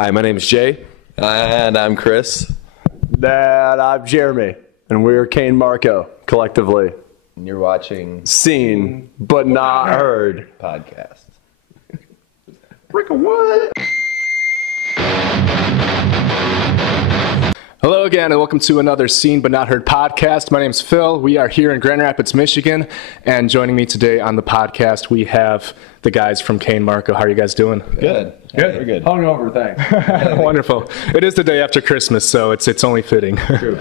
Hi, my name is Jay. And I'm Chris. And I'm Jeremy. And we're Cain Marko, collectively. And you're watching Seen, but not heard. podcast. Rick, what? Hello again, and welcome to another Seen But Not Heard podcast. My name is Phil. We are here in Grand Rapids, Michigan, and joining me today on the podcast, we have the guys from Cain Marko. How are you guys doing? Good. We're good. Hungover, thanks. Wonderful. It is the day after Christmas, so it's only fitting. True.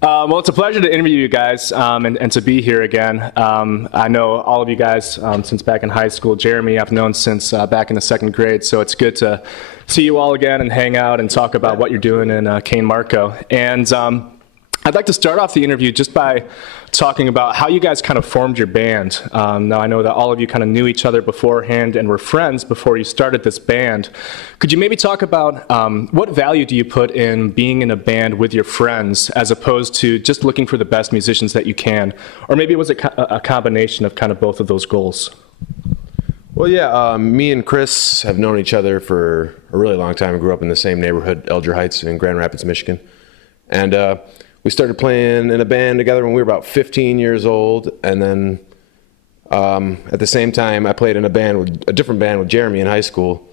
Well, it's a pleasure to interview you guys and to be here again. I know all of you guys since back in high school. Jeremy, I've known since back in the second grade, so it's good to see you all again and hang out and talk about what you're doing in Cain Marko. And I'd like to start off the interview just by talking about how you guys kind of formed your band. Now, I know that all of you kind of knew each other beforehand and were friends before you started this band. Could you maybe talk about what value do you put in being in a band with your friends as opposed to just looking for the best musicians that you can? Or maybe it was a combination of kind of both of those goals? Well, yeah, me and Chris have known each other for a really long time. We grew up in the same neighborhood, Elger Heights in Grand Rapids, Michigan. And we started playing in a band together when we were about 15 years old. And then at the same time, I played in a different band with Jeremy in high school.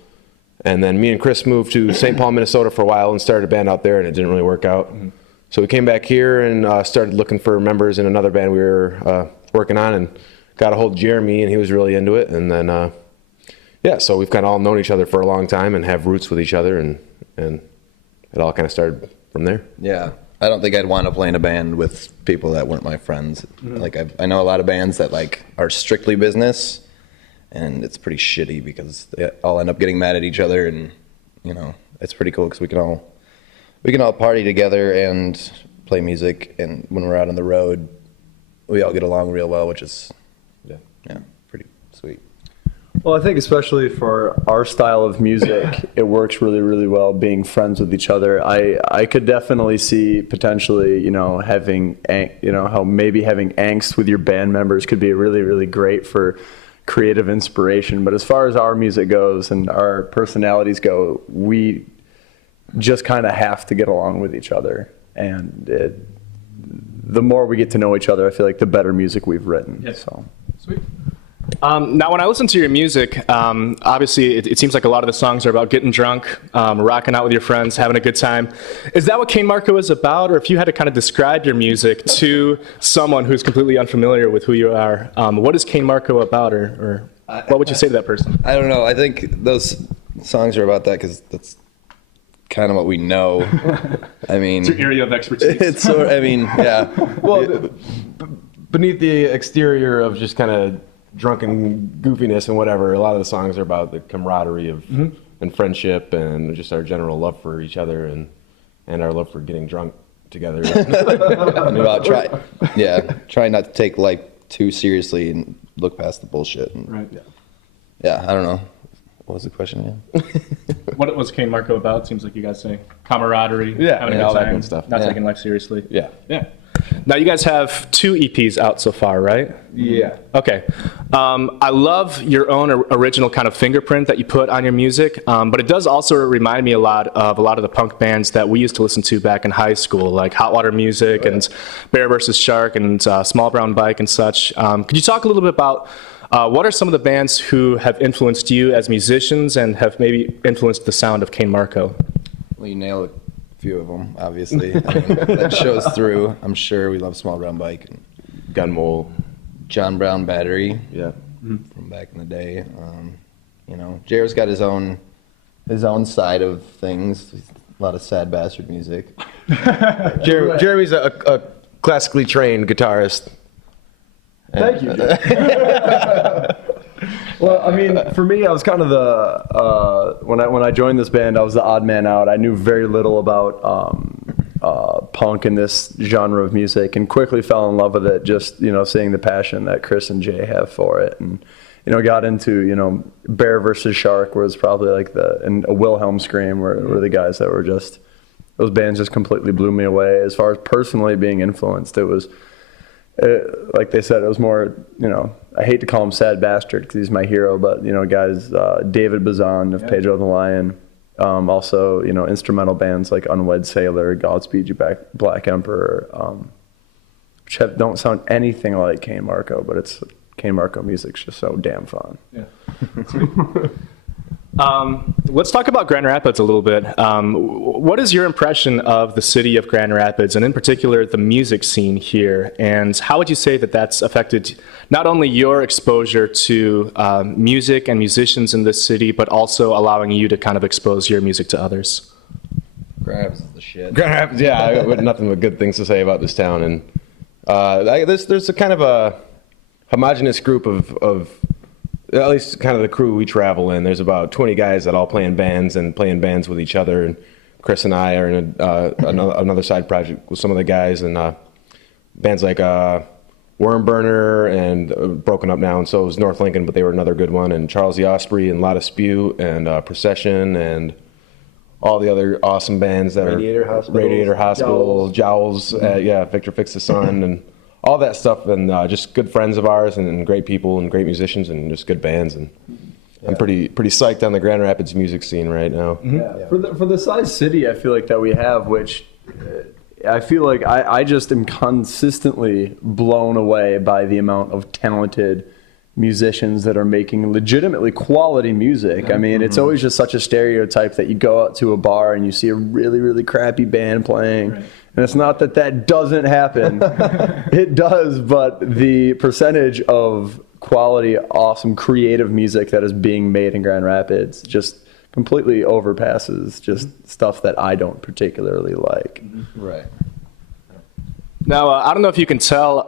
And then me and Chris moved to St. Paul, Minnesota for a while and started a band out there, and it didn't really work out. Mm-hmm. So we came back here and started looking for members in another band we were working on, and got a hold of Jeremy, and he was really into it. And then, so we've kind of all known each other for a long time and have roots with each other, and it all kind of started from there. Yeah. I don't think I'd want to play in a band with people that weren't my friends. Mm-hmm. Like I know a lot of bands that like are strictly business, and it's pretty shitty because they all end up getting mad at each other, and you know it's pretty cool because we can all party together and play music, and when we're out on the road, we all get along real well, which is yeah pretty sweet. Well, I think especially for our style of music, it works really, really well being friends with each other. I could definitely see potentially, having, how maybe having angst with your band members could be really, really great for creative inspiration. But as far as our music goes and our personalities go, we just kind of have to get along with each other. And the more we get to know each other, I feel like the better music we've written. Yes. So. Sweet. Now, when I listen to your music, obviously it seems like a lot of the songs are about getting drunk, rocking out with your friends, having a good time. Is that what Cain Marko is about? Or if you had to kind of describe your music to someone who's completely unfamiliar with who you are, what is Cain Marko about, or what would you say to that person? I don't know. I think those songs are about that because that's kind of what we know. I mean, it's your area of expertise. Yeah. Well, beneath the exterior of just kind of drunken goofiness and whatever, a lot of the songs are about the camaraderie of and friendship and just our general love for each other and our love for getting drunk together. About trying not to take life too seriously and look past the bullshit. Right. Yeah, I don't know. What was the question again? What was Cain Marko about? Seems like you guys say camaraderie, having a good all time, that good stuff. Not taking life seriously. Yeah. Now, you guys have 2 EPs out so far, right? Yeah. Okay. I love your own original kind of fingerprint that you put on your music, but it does also remind me a lot of the punk bands that we used to listen to back in high school, like Hot Water Music and Bear vs. Shark and Small Brown Bike and such. Could you talk a little bit about what are some of the bands who have influenced you as musicians and have maybe influenced the sound of Cain Marko? Well, you nailed a few of them, obviously. I mean, that shows through. I'm sure we love Small Brown Bike and Gun Mole, John Brown Battery. Yeah. From back in the day. Jared's got his own side of things. A lot of sad bastard music. Jeremy's a classically trained guitarist. Thank you, Jay. Well, I mean, for me, I was kind of when I joined this band, I was the odd man out. I knew very little about punk and this genre of music, and quickly fell in love with it. Just seeing the passion that Chris and Jay have for it, and got into Bear versus Shark was probably like and a Wilhelm Scream were the guys that were just those bands just completely blew me away. As far as personally being influenced, it was. Like they said, it was more, I hate to call him Sad Bastard because he's my hero, but, guys, David Bazan of Pedro the Lion, Also, instrumental bands like Unwed Sailor, Godspeed You Black Emperor, which don't sound anything like Cain Marko, but Cain Marko music's just so damn fun. Yeah. Let's talk about Grand Rapids a little bit. What is your impression of the city of Grand Rapids, and in particular the music scene here? And how would you say that that's affected not only your exposure to music and musicians in this city, but also allowing you to kind of expose your music to others? Grand Rapids is the shit. Grand Rapids, yeah, I got nothing but good things to say about this town. And there's a kind of a homogenous group of at least kind of the crew we travel in. There's about 20 guys that all play in bands and play in bands with each other. And Chris and I are in another side project with some of the guys, and bands like Wormburner and broken up now, and so is North Lincoln, but they were another good one, and Charles the Osprey and Lotta Spew and Procession and all the other awesome bands that Radiator Hospital, Jowls, Victor Fix the Sun, and all that stuff, and just good friends of ours, and great people, and great musicians, and just good bands. And I'm pretty psyched on the Grand Rapids music scene right now. Yeah. For the size city, I feel like that we have, which I feel like I just am consistently blown away by the amount of talented musicians that are making legitimately quality music. I mean, it's always just such a stereotype that you go out to a bar and you see a really, really crappy band playing. Right. And it's not that doesn't happen. It does, but the percentage of quality, awesome, creative music that is being made in Grand Rapids just completely overpasses just stuff that I don't particularly like. Right. Now, I don't know if you can tell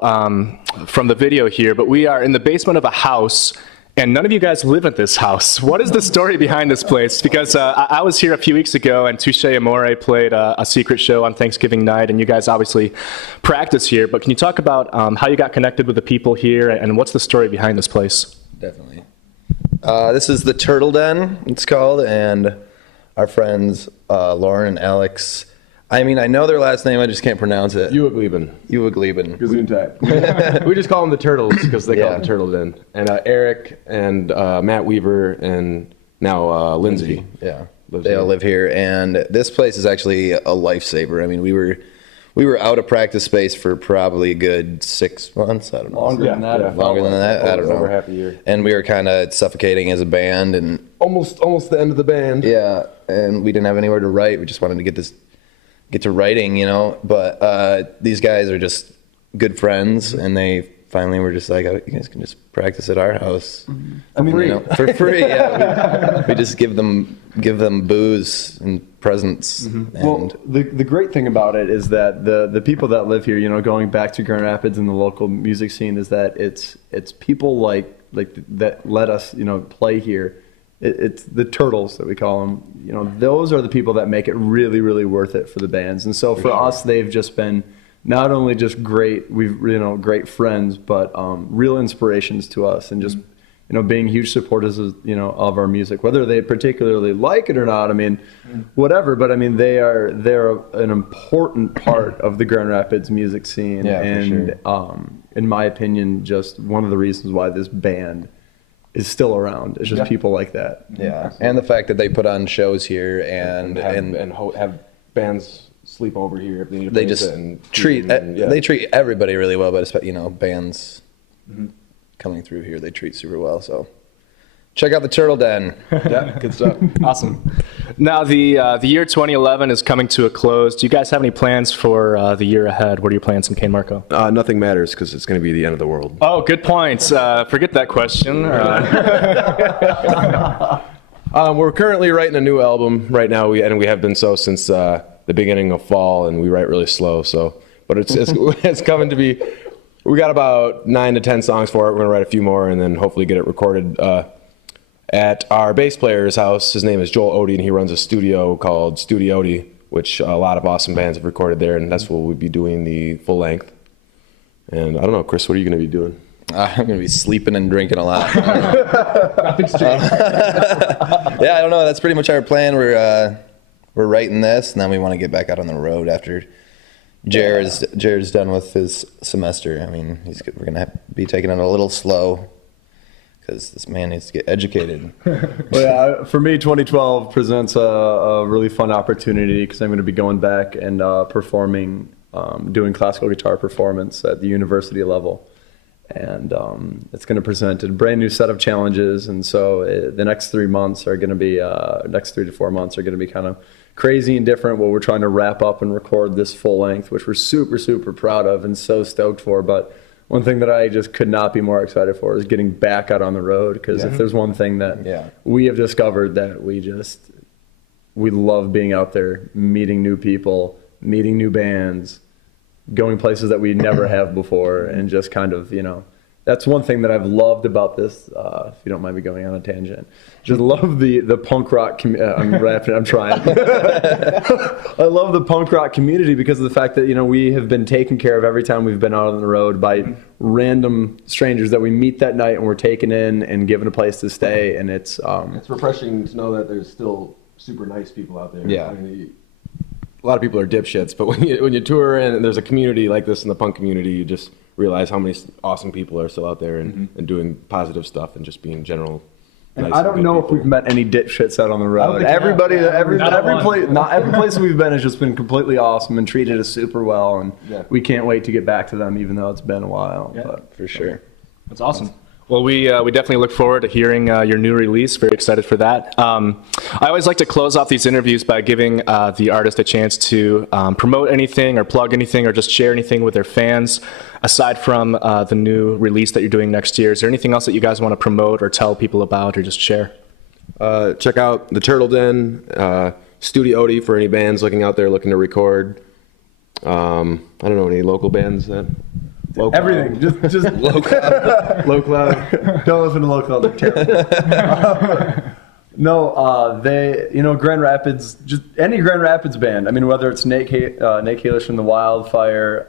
from the video here, but we are in the basement of a house, and none of you guys live at this house. What is the story behind this place? Because I was here a few weeks ago, and Touche Amore played a secret show on Thanksgiving night, and you guys obviously practice here. But can you talk about how you got connected with the people here, and what's the story behind this place? Definitely. This is the Turtle Den, it's called, and our friends Lauren and Alex. I mean, I know their last name, I just can't pronounce it. Uegleben. Gesundheit. We just call them the Turtles because they call it the Turtle Den. And Eric and Matt Weaver and now Lindsay. Yeah, they all live here. And this place is actually a lifesaver. I mean, we were out of practice space for probably a good 6 months. I don't know. Longer than that. Longer than that. I don't know. Over half a year. And we were kind of suffocating as a band, and almost the end of the band. Yeah, and we didn't have anywhere to write. We just wanted to get to writing, but these guys are just good friends, and they finally were just like, oh, you guys can just practice at our house. I mean, for free. Yeah, we just give them booze and presents. And well, the great thing about it is that the people that live here, going back to Grand Rapids and the local music scene, is that it's people like that let us play here. It's the Turtles that we call them. Those are the people that make it really, really worth it for the bands. And so for us, they've just been not only just great, great friends, but real inspirations to us, and just being huge supporters of our music, whether they particularly like it or not. I mean, whatever. But I mean, they're an important part of the Grand Rapids music scene, and in my opinion, just one of the reasons why this band is still around. It's just people like that. Yeah, and the fact that they put on shows here and have bands sleep over here if they need to. They just they treat everybody really well, but bands coming through here, they treat super well. So check out the Turtle Den. Yeah, good stuff. Awesome. Now the year 2011 is coming to a close. Do you guys have any plans for the year ahead? What are your plans in Cain Marko? Nothing matters because it's going to be the end of the world. Oh, good points. Forget that question. We're currently writing a new album right now, we have been so since the beginning of fall, and we write really slow. But it's coming to be. We got about 9 to 10 songs for it. We're going to write a few more and then hopefully get it recorded at our bass player's house. His name is Joel Odie, and he runs a studio called Studio Odie, which a lot of awesome bands have recorded there, and that's where we'll be doing the full length. And I don't know, Chris, what are you going to be doing? I'm going to be sleeping and drinking a lot. Nothing's changed. Yeah, I don't know. That's pretty much our plan. We're writing this, and then we want to get back out on the road after Jared's done with his semester. I mean, we're going to be taking it a little slow because this man needs to get educated. Well, yeah, for me, 2012 presents a really fun opportunity because I'm going to be going back and performing, doing classical guitar performance at the university level. And it's going to present a brand new set of challenges. And so the next 3 months are going to be, next 3 to 4 months are going to be kind of crazy and different. Where we're trying to wrap up and record this full length, which we're super, super proud of and so stoked for. But one thing that I just could not be more excited for is getting back out on the road. Because if there's one thing that we have discovered, that we love being out there, meeting new people, meeting new bands, going places that we never have before, and just kind of, that's one thing that I've loved about this, if you don't mind me going on a tangent. Just love the punk rock I'm trying. I love the punk rock community because of the fact that, we have been taken care of every time we've been out on the road by random strangers that we meet that night, and we're taken in and given a place to stay, and it's refreshing to know that there's still super nice people out there. Yeah. I mean, a lot of people are dipshits, but when you tour and there's a community like this in the punk community, you just realize how many awesome people are still out there and doing positive stuff and just being general. And nice I don't know if we've met any dipshits out on the road. Every place we've been has just been completely awesome and treated us super well, and we can't wait to get back to them, even though it's been a while. Yeah, but for sure. That's awesome. Well, we definitely look forward to hearing your new release. Very excited for that. I always like to close off these interviews by giving the artist a chance to promote anything or plug anything or just share anything with their fans. Aside from the new release that you're doing next year, is there anything else that you guys want to promote or tell people about or just share? Check out the Turtle Den, Studio Odie for any bands looking out there looking to record. I don't know, any local bands that... Low everything, just low cloud. Low cloud. Don't listen to low cloud. They're terrible. No, Grand Rapids, just any Grand Rapids band. I mean, whether it's Nate Kalish from the Wildfire,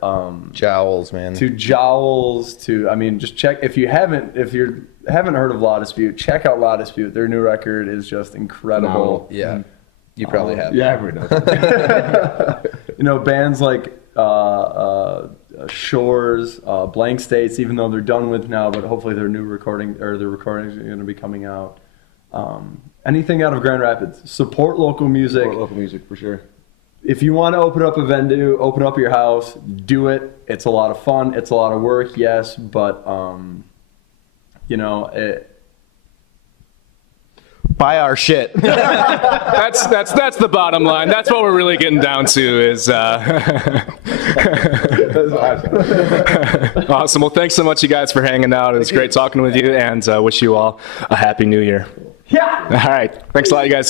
Jowls, man, to Jowls, just check if you haven't heard of Law Dispute, check out Law Dispute. Their new record is just incredible. No. Yeah, you probably have. Yeah, everyone knows. Bands like Shores, Blank States, even though they're done with now, but hopefully their recordings are going to be coming out. Anything out of Grand Rapids, support local music. Support local music for sure. If you want to open up a venue, open up your house, do it. It's a lot of fun. It's a lot of work, yes, but buy our shit. That's the bottom line. That's what we're really getting down to is. Awesome. Well, thanks so much, you guys, for hanging out. It was great talking with you, and wish you all a happy New Year. Yeah. All right. Thanks a lot, you guys.